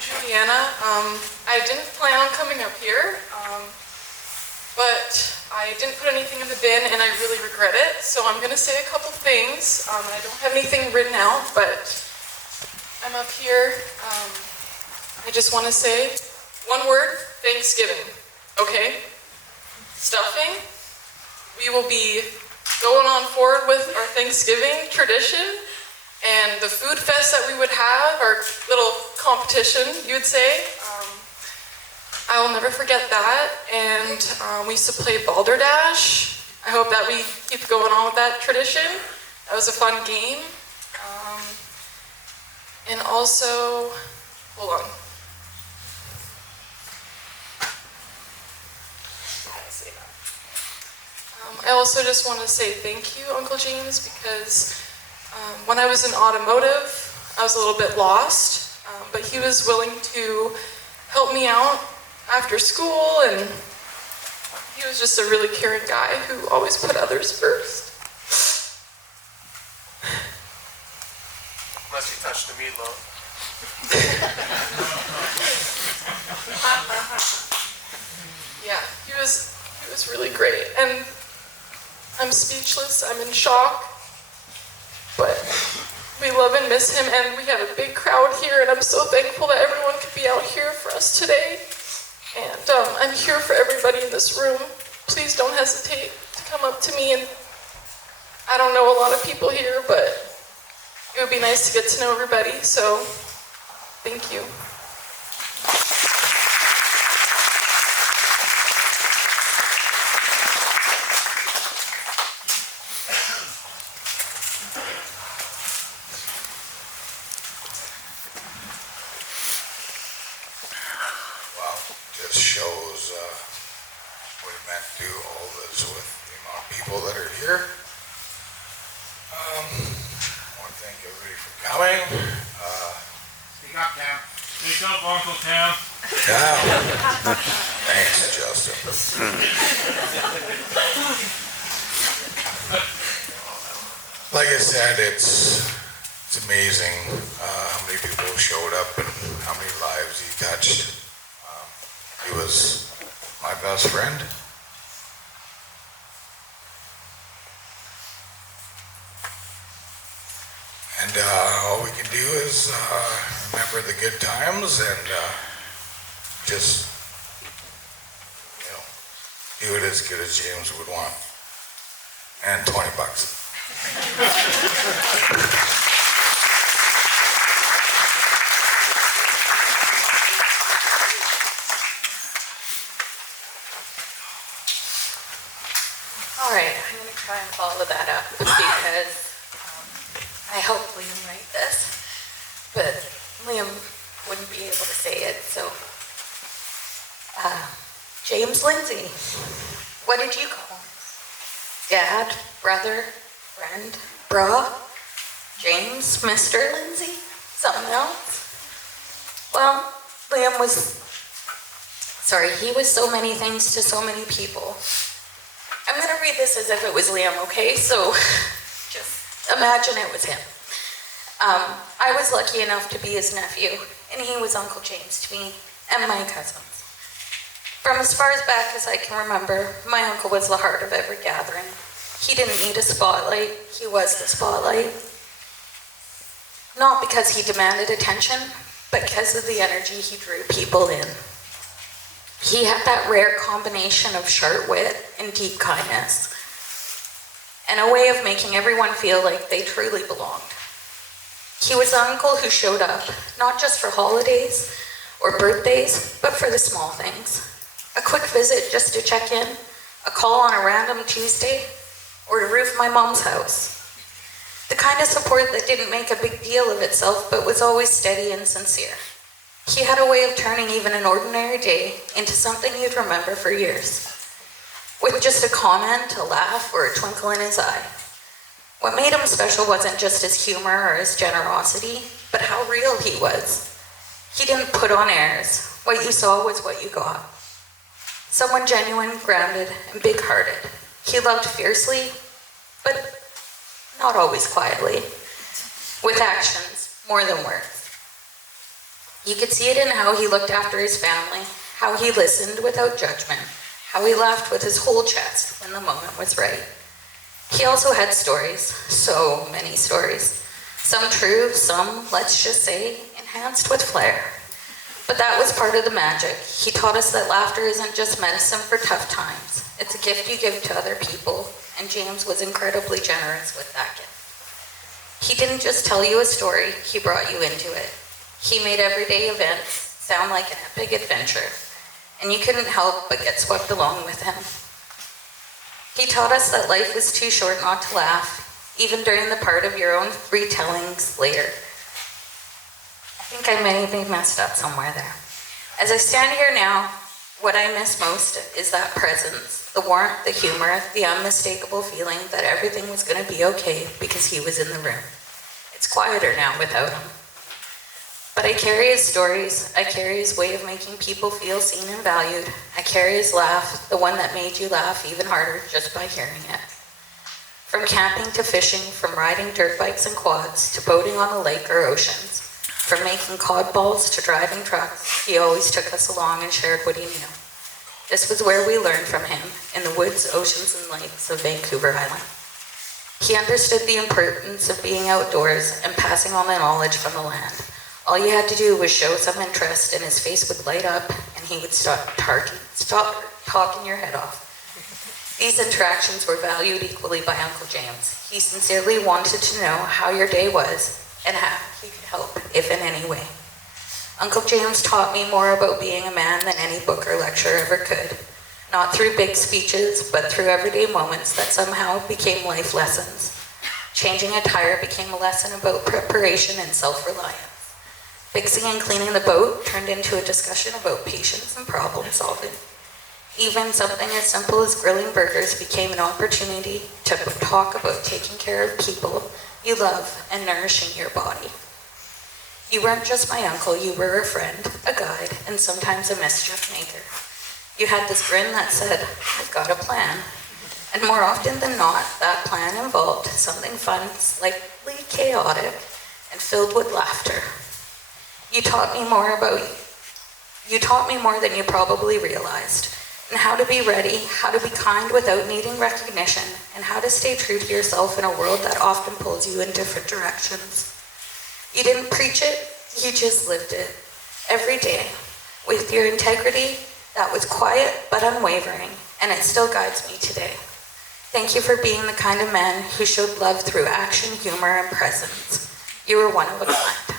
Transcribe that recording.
Juliana. I didn't plan on coming up here, but I didn't put anything in the bin and I really regret it. So I'm going to say a couple things. I don't have anything written out, but I'm up here. I just want to say one word, Thanksgiving. Okay? Stuffing. We will be going on forward with our Thanksgiving tradition. And the food fest that we would have, our little competition, you would say, I will never forget that. And we used to play Balderdash. I hope that we keep going on with that tradition. That was a fun game. And also, hold on. I also just want to say thank you, Uncle James, because when I was in automotive, I was a little bit lost, but he was willing to help me out after school, and he was just a really caring guy who always put others first. Unless you touch the meatloaf. Yeah, he was really great, and I'm speechless, I'm in shock. But we love and miss him, and we have a big crowd here, and I'm so thankful that everyone could be out here for us today. And I'm here for everybody in this room. Please don't hesitate to come up to me. And I don't know a lot of people here, but it would be nice to get to know everybody. So thank you. Just shows what it meant to do all this with the amount of people that are here. I want to thank everybody for coming. Speak up, Cam. Speak up, Uncle Cam. Yeah. Thanks, Justin. Like I said, it's amazing how many people showed up and how many lives he touched. He was my best friend. And all we can do is remember the good times and just, do it as good as James would want. And $20. All right, I'm going to try and follow that up because I hope Liam write this, but Liam wouldn't be able to say it, so James Lindsay, what did you call him? Dad, brother, friend, bra, James, Mr. Lindsay, something else? Well, Liam he was so many things to so many people. I'm going to read this as if it was Liam, okay? So just imagine it was him. I was lucky enough to be his nephew, and he was Uncle James to me and my cousins. From as far as back as I can remember, my uncle was the heart of every gathering. He didn't need a spotlight, he was the spotlight. Not because he demanded attention, but because of the energy he drew people in. He had that rare combination of sharp wit and deep kindness, and a way of making everyone feel like they truly belonged. He was the uncle who showed up, not just for holidays or birthdays, but for the small things. A quick visit just to check in, a call on a random Tuesday, or to roof my mom's house. The kind of support that didn't make a big deal of itself, but was always steady and sincere. He had a way of turning even an ordinary day into something you'd remember for years, with just a comment, a laugh, or a twinkle in his eye. What made him special wasn't just his humor or his generosity, but how real he was. He didn't put on airs. What you saw was what you got. Someone genuine, grounded, and big-hearted. He loved fiercely, but not always quietly, with actions more than words. You could see it in how he looked after his family, how he listened without judgment, how he laughed with his whole chest when the moment was right. He also had stories, so many stories. Some true, some, let's just say, enhanced with flair. But that was part of the magic. He taught us that laughter isn't just medicine for tough times. It's a gift you give to other people, and James was incredibly generous with that gift. He didn't just tell you a story, he brought you into it. He made everyday events sound like an epic adventure, and you couldn't help but get swept along with him. He taught us that life was too short not to laugh, even during the part of your own retellings later. I think I may be messed up somewhere there. As I stand here now, what I miss most is that presence, the warmth, the humor, the unmistakable feeling that everything was going to be okay because he was in the room. It's quieter now without him. But I carry his stories, I carry his way of making people feel seen and valued. I carry his laugh, the one that made you laugh even harder just by hearing it. From camping to fishing, from riding dirt bikes and quads, to boating on the lake or oceans, from making cod balls to driving trucks, he always took us along and shared what he knew. This was where we learned from him, in the woods, oceans, and lakes of Vancouver Island. He understood the importance of being outdoors and passing on the knowledge from the land. All you had to do was show some interest and his face would light up and he would stop talking your head off. These interactions were valued equally by Uncle James. He sincerely wanted to know how your day was and how he could help, if in any way. Uncle James taught me more about being a man than any book or lecture ever could. Not through big speeches, but through everyday moments that somehow became life lessons. Changing a tire became a lesson about preparation and self-reliance. Fixing and cleaning the boat turned into a discussion about patience and problem solving. Even something as simple as grilling burgers became an opportunity to talk about taking care of people you love and nourishing your body. You weren't just my uncle, you were a friend, a guide, and sometimes a mischief maker. You had this grin that said, I've got a plan. And more often than not, that plan involved something fun, slightly chaotic, and filled with laughter. You taught me more than you probably realized, and how to be ready, how to be kind without needing recognition, and how to stay true to yourself in a world that often pulls you in different directions. You didn't preach it, you just lived it, every day, with your integrity that was quiet but unwavering, and it still guides me today. Thank you for being the kind of man who showed love through action, humor, and presence. You were one of a kind.